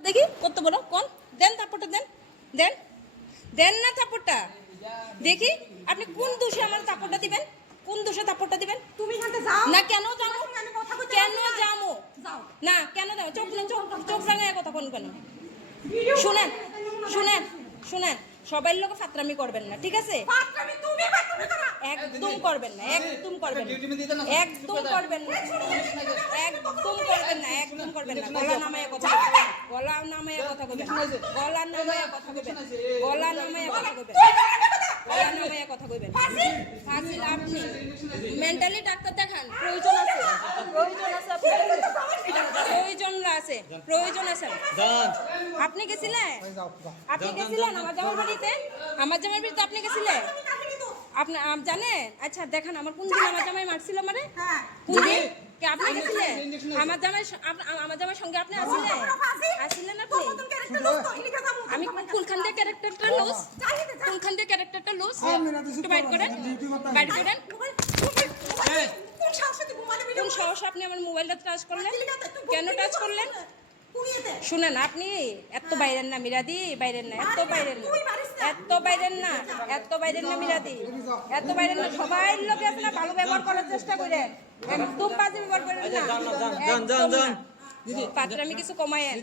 দেখি কত বড় কোন দেন থাপ্পড়টা দেন দেন দেন না থাপ্পড়টা দেখি আপনি কোন দোষে আমার থাপ্পড়টা দিবেন কোন দোষে থাপ্পড়টা দিবেন তুমি এখান থেকে যাও না কেন যাবো কেন যাবো না কেন যাবো চোখ চোখ চোখ রাঙায় কথা কোন কেন শুনেন শুনেন শুনেন সবাই লোক ফাতরামি করবেন না ঠিক আছে ফাতরামি তুমি ফাতরামি করো একদম করবেন না একদম করবেন না একদম করবেন না একদম করবেন না একদম করবেন না গলা নামায় কথা বলবেন গলা নামায় কথা বলবেন গলা নামায় কথা বলবেন গলা নামায় কথা বলবেন গলা নামায় কথা বলবেন ফাজিল আপনি মেন্টালি ডাক্তার দেখান প্রয়োজন আছে প্রয়োজন আছে আপনি গেছিলেন আমার জামাই বাড়িতে আপনি গেছিলেন আপনি জানেন আচ্ছা দেখেন আমার কোন দিন আমার জামাই মারছিল আমারে কোন দিন কে আপনি গেছিলেন আমার জামাই সঙ্গে আপনি আসিলেন আপনি আমি কোনখান দিয়ে ক্যারেক্টারটা লুজ একটু বাইট করেন কোন সাহসে আপনি আমার মোবাইলটা টাচ করলেন কেন টাচ করলেন শুনেন আপনি এত বাইরেন না মিরাদি বাইরেন না এত বাইরেন না মিরাদি এত বাইরেন না সবাই লোকে আপনারা ভালো ব্যবহার করার চেষ্টা করেন একদম বাজে ব্যবহার করেন না পাত্র আমি কিছু কমায়েন